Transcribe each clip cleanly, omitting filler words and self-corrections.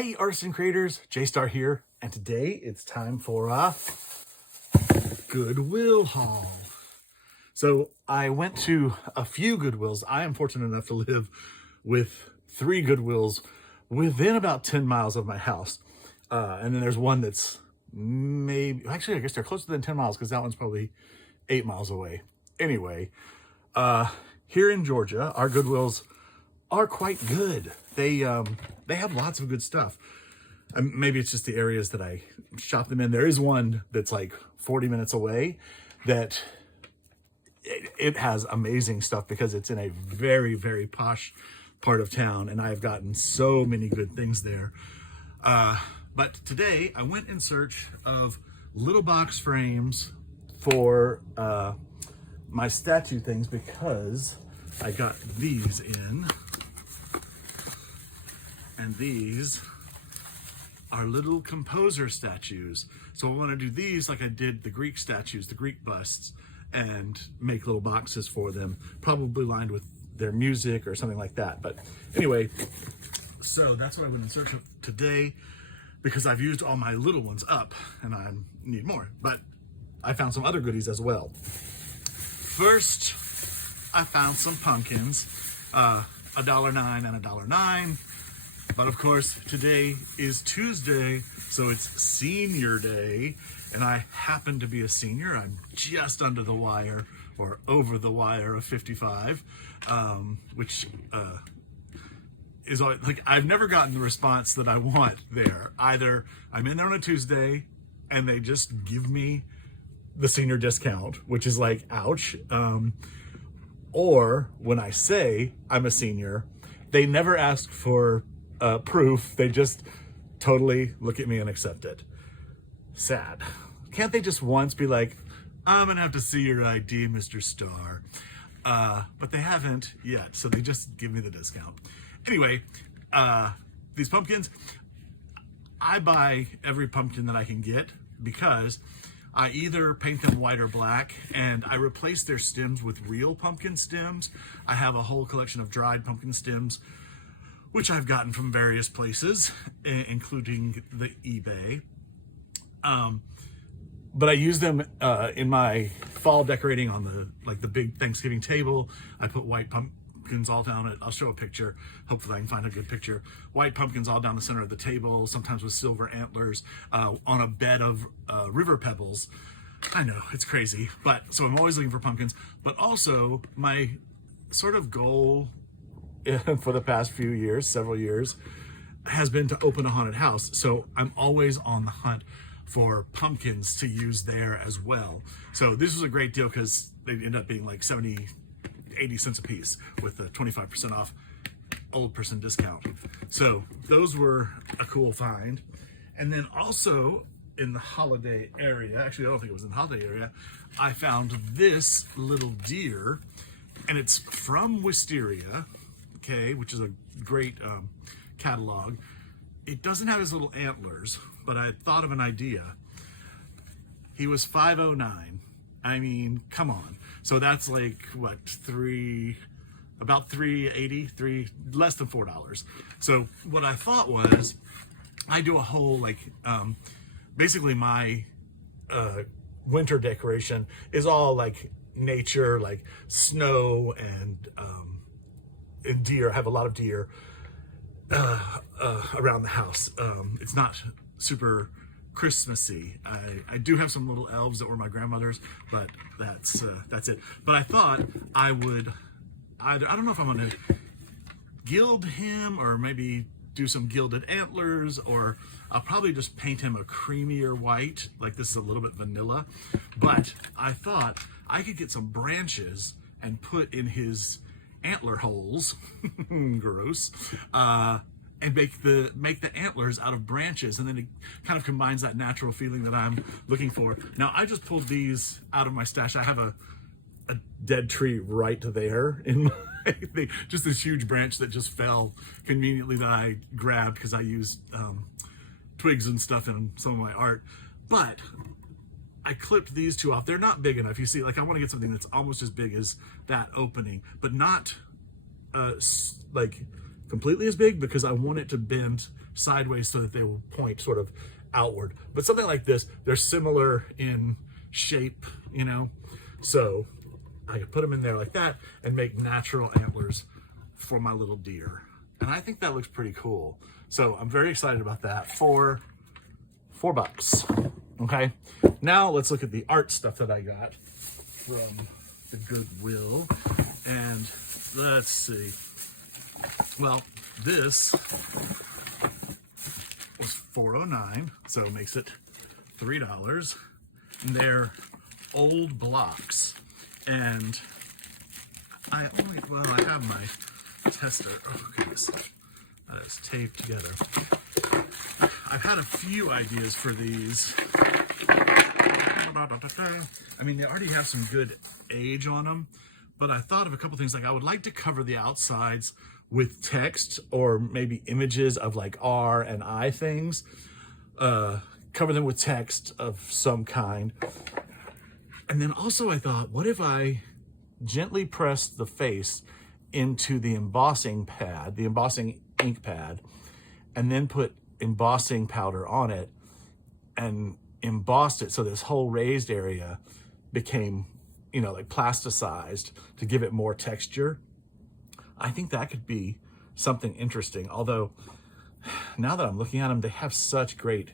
Hey artists and creators, J-Star here, and today it's time for a Goodwill haul. So I went to a few Goodwills. I am fortunate enough to live with 3 Goodwills within about 10 miles of my house. And then there's one that's actually I guess they're closer than 10 miles because that one's probably 8 miles away. Anyway, here in Georgia, our Goodwills are quite good. They have lots of good stuff. Maybe it's just the areas that I shop them in. There is one that's like 40 minutes away that it has amazing stuff because it's in a very, very posh part of town, and I've gotten so many good things there. But today I went in search of little box frames for my statue things because I got these in. And these are little composer statues. So I want to do these like I did the Greek statues, the Greek busts, and make little boxes for them, probably lined with their music or something like that. But anyway, so that's what I went in search of today because I've used all my little ones up and I need more. But I found some other goodies as well. First, I found some pumpkins, $1.09 and $1.09. But of course, today is Tuesday, so it's senior day, and I happen to be a senior. I'm just under the wire, or over the wire of 55, which is always, like, I've never gotten the response that I want there. Either I'm in there on a Tuesday, and they just give me the senior discount, which is like, ouch. Or when I say I'm a senior, they never ask for proof. They just totally look at me and accept it. Sad. Can't they just once be like, I'm gonna have to see your ID, Mr. Star? But they haven't yet, so they just give me the discount. Anyway, these pumpkins, I buy every pumpkin that I can get because I either paint them white or black, and I replace their stems with real pumpkin stems. I have a whole collection of dried pumpkin stems, which I've gotten from various places, including the eBay. But I use them in my fall decorating on the big Thanksgiving table. I put white pumpkins all down it. I'll show a picture. Hopefully I can find a good picture. White pumpkins all down the center of the table, sometimes with silver antlers, on a bed of river pebbles. I know, it's crazy. But so I'm always looking for pumpkins. But also my sort of goal for the past few years, several years, has been to open a haunted house. So I'm always on the hunt for pumpkins to use there as well. So this was a great deal because they end up being like 70, 80 cents a piece with a 25% off old person discount. So those were a cool find. And then also in the holiday area, actually I don't think it was in the holiday area, I found this little deer, and it's from Wisteria, okay, which is a great catalog. It doesn't have his little antlers, but I had thought of an idea. He was $5.09. I mean, come on. So that's like what, about $3.80, less than $4. So what I thought was, I do a whole like, basically my winter decoration is all like nature, like snow and deer. I have a lot of deer around the house. It's not super Christmassy. I do have some little elves that were my grandmother's, but that's it. But I thought I would I don't know if I'm gonna gild him or maybe do some gilded antlers, or I'll probably just paint him a creamier white, like this is a little bit vanilla. But I thought I could get some branches and put in his antler holes, gross, and make the antlers out of branches, and then it kind of combines that natural feeling that I'm looking for. Now I just pulled these out of my stash. I have a dead tree right there in my just this huge branch that just fell conveniently that I grabbed because I used twigs and stuff in some of my art. But I clipped these two off. They're not big enough. You see, like I want to get something that's almost as big as that opening, but not like completely as big because I want it to bend sideways so that they will point sort of outward. But something like this, they're similar in shape, you know? So I could put them in there like that and make natural antlers for my little deer. And I think that looks pretty cool. So I'm very excited about that for $4. Okay, now let's look at the art stuff that I got from the Goodwill. And let's see. Well, this was $4.09, so it makes it $3. And they're old blocks. And I have my tester. Oh goodness, that is taped together. I've had a few ideas for these. I mean, they already have some good age on them, but I thought of a couple things. Like, I would like to cover the outsides with text or maybe images of like R and I things. Cover them with text of some kind. And then also I thought, what if I gently pressed the face into the embossing pad, the embossing ink pad, and then put embossing powder on it and embossed it so this whole raised area became, you know, like plasticized to give it more texture. I think that could be something interesting. Although now that I'm looking at them, they have such great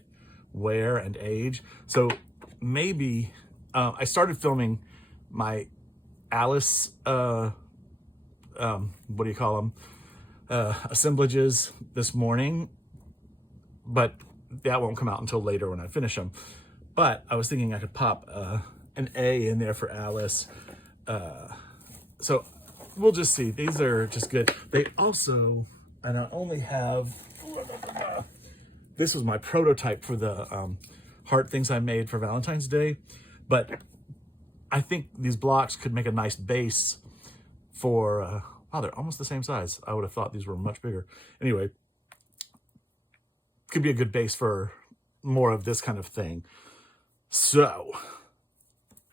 wear and age. So maybe I started filming my Alice, what do you call them? Assemblages this morning, but that won't come out until later when I finish them. But I was thinking I could pop an A in there for Alice. So we'll just see. These are just good. They also, and I only have, this was my prototype for the heart things I made for Valentine's Day. But I think these blocks could make a nice base for, wow, they're almost the same size. I would have thought these were much bigger. Anyway, could be a good base for more of this kind of thing. So,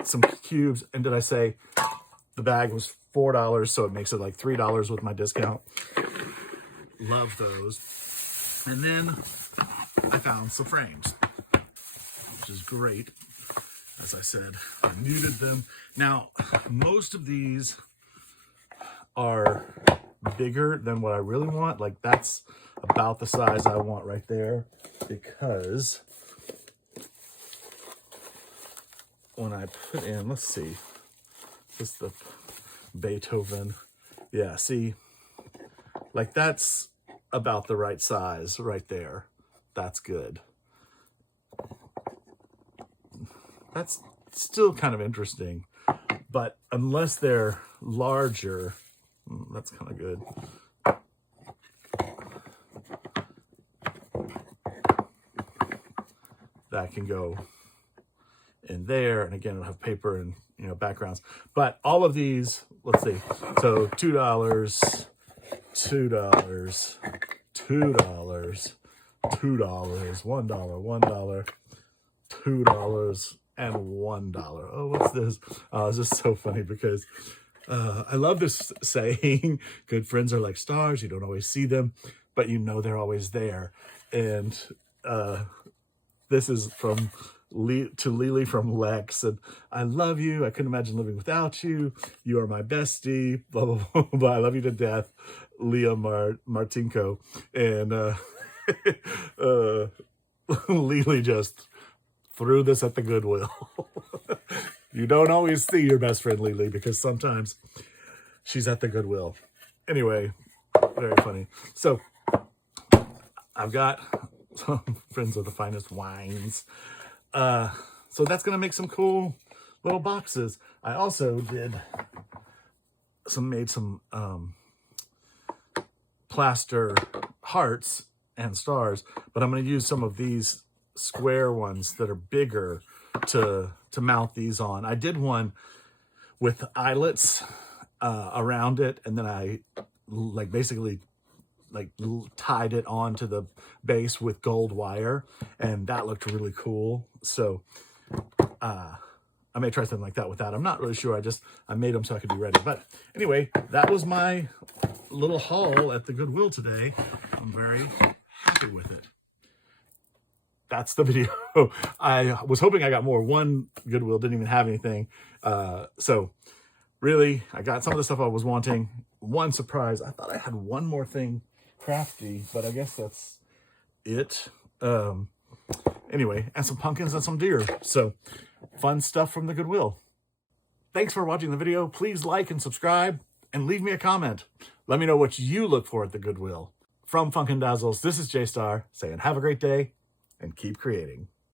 some cubes, and did I say the bag was $4, so it makes it like $3 with my discount. Love those. And then I found some frames, which is great. As I said, I muted them. Now, most of these are bigger than what I really want. Like, that's about the size I want right there, because when I put in, let's see, this is the Beethoven. Yeah, see, like that's about the right size right there. That's good. That's still kind of interesting, but unless they're larger, that's kind of good. That can go in there, and again, it'll have paper and, you know, backgrounds. But all of these, let's see, so $2, $2, $2, $2, $1, $1, $2, and $1. Oh, what's this? It's just so funny because I love this saying, good friends are like stars. You don't always see them, but you know they're always there. And this is from to Lily from Lex. And I love you. I couldn't imagine living without you. You are my bestie. Blah, blah, blah, blah. I love you to death. Leah Martinko. And Lily just threw this at the Goodwill. You don't always see your best friend Lily because sometimes she's at the Goodwill. Anyway, very funny. So I've got some friends of the finest wines. So that's gonna make some cool little boxes. I also made some plaster hearts and stars, but I'm gonna use some of these square ones that are bigger to mount these on. I did one with eyelets around it, and then I basically tied it onto the base with gold wire, and that looked really cool. So I may try something like that with that. I'm not really sure. I made them so I could be ready. But anyway, that was my little haul at the Goodwill today. I'm very happy with it. That's the video. I was hoping I got more. One Goodwill didn't even have anything. So really, I got some of the stuff I was wanting. One surprise, I thought I had one more thing crafty, but I guess that's it. Anyway, and some pumpkins and some deer. So fun stuff from the Goodwill. Thanks for watching the video. Please like and subscribe and leave me a comment. Let me know what you look for at the Goodwill. From Funkin' Dazzles, this is J-Star saying have a great day and keep creating.